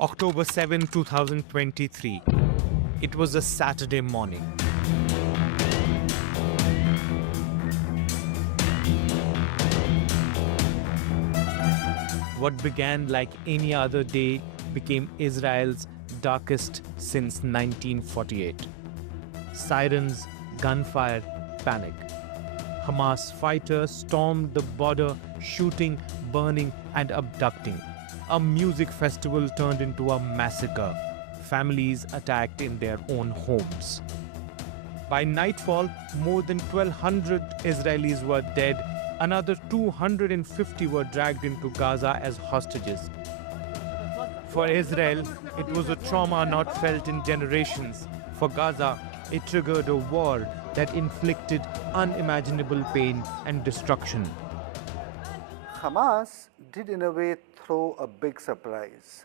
October 7, 2023. It was a Saturday morning. What began like any other day became Israel's darkest since 1948. Sirens, gunfire, panic. Hamas fighters stormed the border, shooting, burning, and abducting. A music festival turned into a massacre. Families attacked in their own homes. By nightfall, more than 1,200 Israelis were dead. Another 250 were dragged into Gaza as hostages. For Israel, it was a trauma not felt in generations. For Gaza, it triggered a war that inflicted unimaginable pain and destruction. Hamas did in a way throw a big surprise.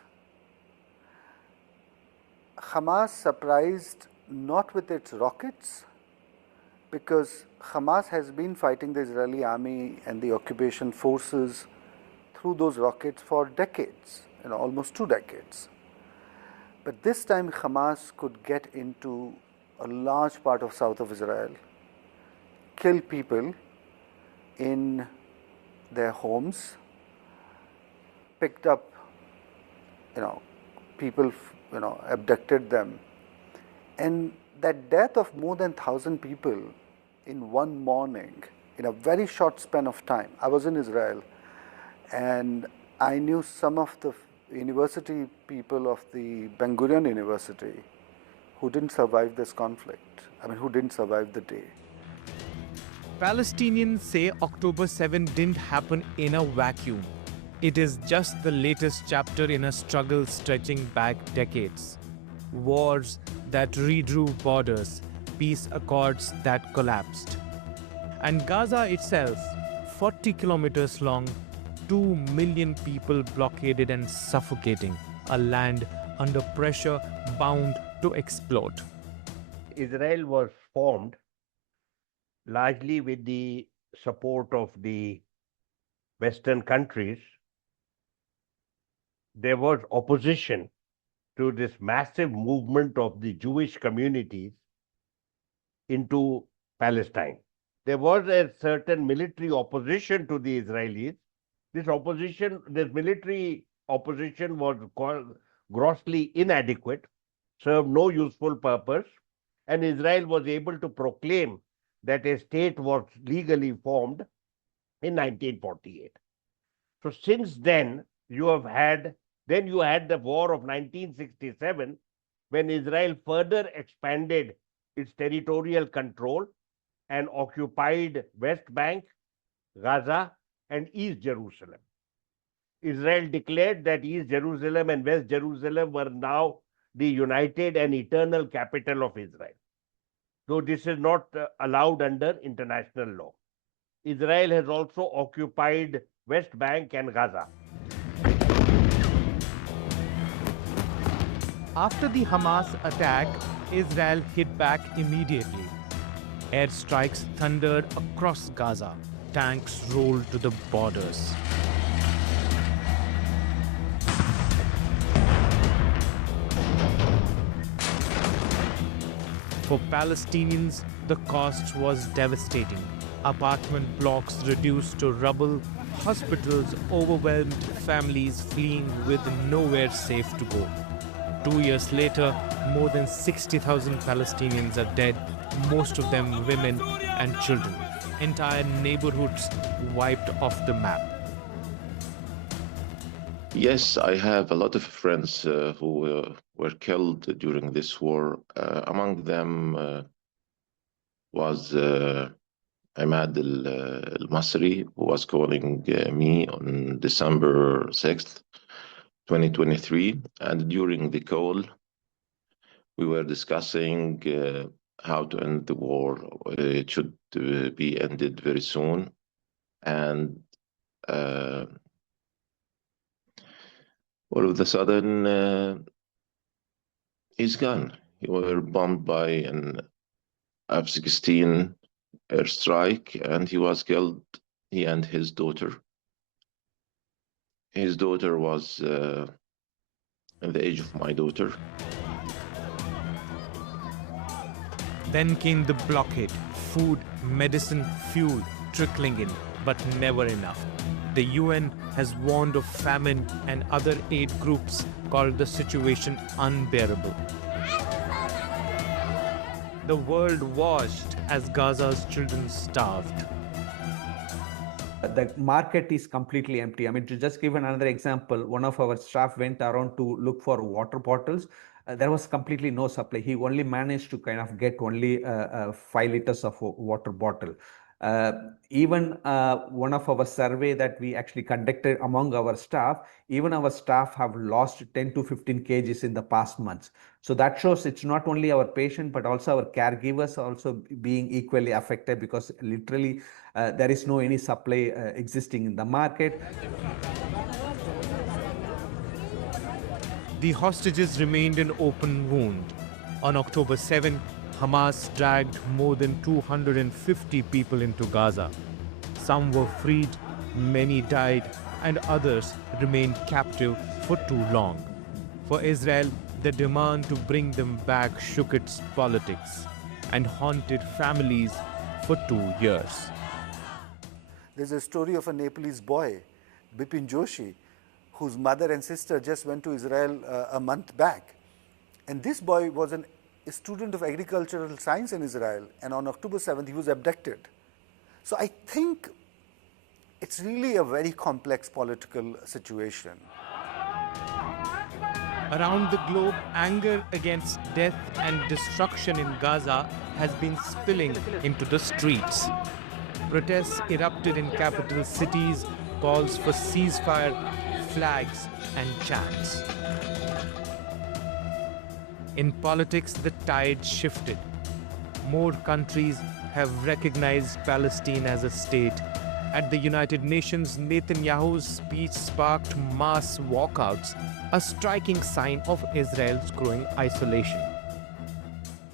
Hamas surprised not with its rockets, because Hamas has been fighting the Israeli army and the occupation forces through those rockets for decades, almost 2 decades. But this time Hamas could get into a large part of south of Israel, kill people in their homes, picked up, people, abducted them. And that death of more than 1,000 people in one morning, in a very short span of time. I was in Israel and I knew some of the university people of the Ben Gurion University who didn't survive this conflict. Who didn't survive the day. Palestinians say October 7 didn't happen in a vacuum. It is just the latest chapter in a struggle stretching back decades. Wars that redrew borders, peace accords that collapsed. And Gaza itself, 40 kilometers long, 2 million people blockaded and suffocating, a land under pressure bound to explode. Israel was formed largely with the support of the Western countries. There was opposition to this massive movement of the Jewish communities into Palestine. There was a certain military opposition to the Israelis. This military opposition was grossly inadequate, served no useful purpose, and Israel was able to proclaim that a state was legally formed in 1948. So since then, you had the war of 1967, when Israel further expanded its territorial control and occupied West Bank, Gaza, and East Jerusalem. Israel declared that East Jerusalem and West Jerusalem were now the united and eternal capital of Israel, though this is not allowed under international law. Israel has also occupied West Bank and Gaza. After the Hamas attack, Israel hit back immediately. Airstrikes thundered across Gaza. Tanks rolled to the borders. For Palestinians, the cost was devastating. Apartment blocks reduced to rubble, hospitals overwhelmed, families fleeing with nowhere safe to go. 2 years later, more than 60,000 Palestinians are dead, most of them women and children. Entire neighborhoods wiped off the map. Yes, I have a lot of friends who were killed during this war. Among them was Ahmad al-Masri, who was calling me on December 6th, 2023. And during the call, we were discussing how to end the war. It should be ended very soon. And all of a sudden, he's gone. He was bombed by an F-16 airstrike, and he was killed, he and his daughter. His daughter was the age of my daughter. Then came the blockade. Food, medicine, fuel trickling in, but never enough. The UN has warned of famine, and other aid groups called the situation unbearable. The world watched as Gaza's children starved. The market is completely empty. I mean, to just give another example, one of our staff went around to look for water bottles. There was completely no supply. He only managed to kind of get only 5 liters of water bottle. Even one of our survey that we actually conducted among our staff, even our staff have lost 10 to 15 kgs in the past months. So that shows it's not only our patient, but also our caregivers also being equally affected, because literally there is no any supply existing in the market. The hostages remained an open wound. On October 7, Hamas dragged more than 250 people into Gaza. Some were freed, many died, and others remained captive for too long. For Israel, the demand to bring them back shook its politics and haunted families for 2 years. There's a story of a Nepalese boy, Bipin Joshi, whose mother and sister just went to Israel a month back. And this boy was a student of agricultural science in Israel, and on October 7th, he was abducted. So I think it's really a very complex political situation. Around the globe, anger against death and destruction in Gaza has been spilling into the streets. Protests erupted in capital cities, calls for ceasefire, flags and chants. In politics, the tide shifted. More countries have recognized Palestine as a state. At the United Nations, Netanyahu's speech sparked mass walkouts, a striking sign of Israel's growing isolation.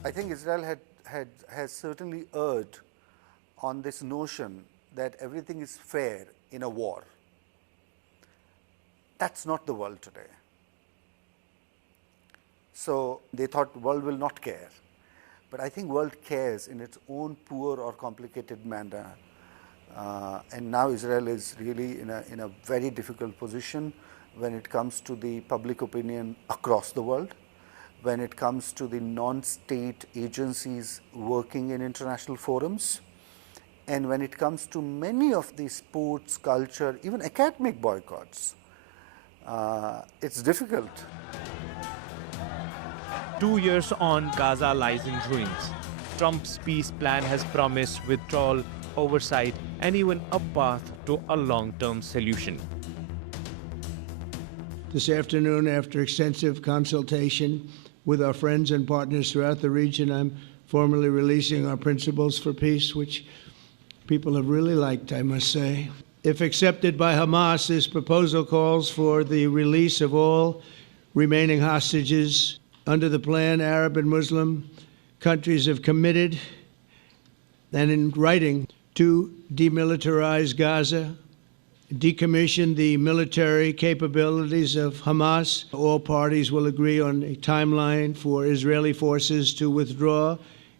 I think Israel has certainly erred on this notion that everything is fair in a war. That's not the world today. So they thought the world will not care. But I think world cares in its own poor or complicated manner. And now Israel is really in a very difficult position when it comes to the public opinion across the world, when it comes to the non-state agencies working in international forums, and when it comes to many of the sports, culture, even academic boycotts. It's difficult. 2 years on, Gaza lies in ruins. Trump's peace plan has promised withdrawal, oversight, and even a path to a long-term solution. This afternoon, after extensive consultation with our friends and partners throughout the region, I'm formally releasing our principles for peace, which people have really liked, I must say. If accepted by Hamas, this proposal calls for the release of all remaining hostages. Under the plan, Arab and Muslim countries have committed, and in writing, to demilitarize Gaza, decommission the military capabilities of Hamas. All parties will agree on a timeline for Israeli forces to withdraw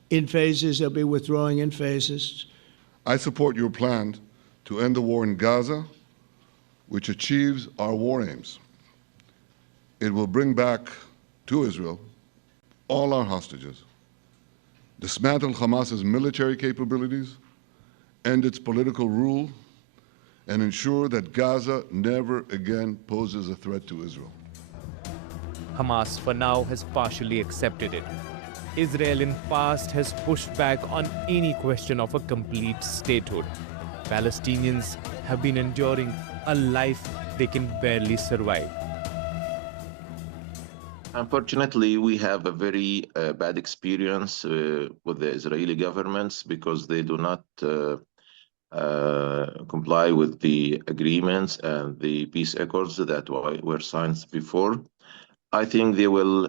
in phases. They'll be withdrawing in phases. I support your plan to end the war in Gaza, which achieves our war aims. It will bring back to Israel all our hostages, dismantle Hamas's military capabilities, end its political rule, and ensure that Gaza never again poses a threat to Israel. Hamas, for now, has partially accepted it. Israel in past has pushed back on any question of a complete statehood. Palestinians have been enduring a life they can barely survive. Unfortunately, we have a very bad experience with the Israeli governments because they do not comply with the agreements and the peace accords that were signed before. I think they will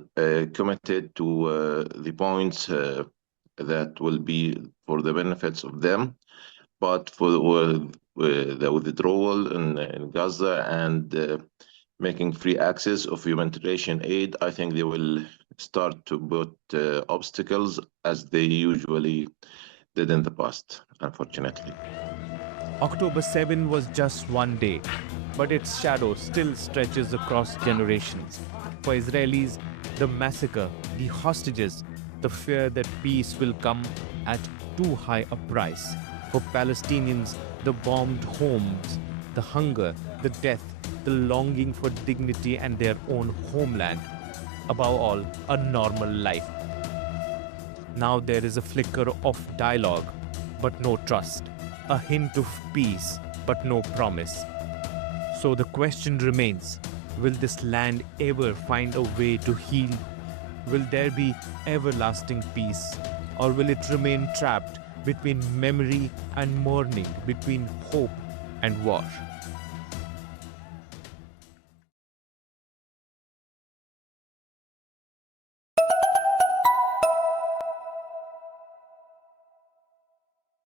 committed to the points that will be for the benefits of them, but for the withdrawal in Gaza and making free access of humanitarian aid, I think they will start to put obstacles as they usually did in the past, unfortunately. October 7 was just one day, but its shadow still stretches across generations. For Israelis, the massacre, the hostages, the fear that peace will come at too high a price. For Palestinians, the bombed homes, the hunger, the death, the longing for dignity and their own homeland. Above all, a normal life. Now there is a flicker of dialogue, but no trust. A hint of peace, but no promise. So the question remains, will this land ever find a way to heal? Will there be everlasting peace? Or will it remain trapped between memory and mourning, between hope and war?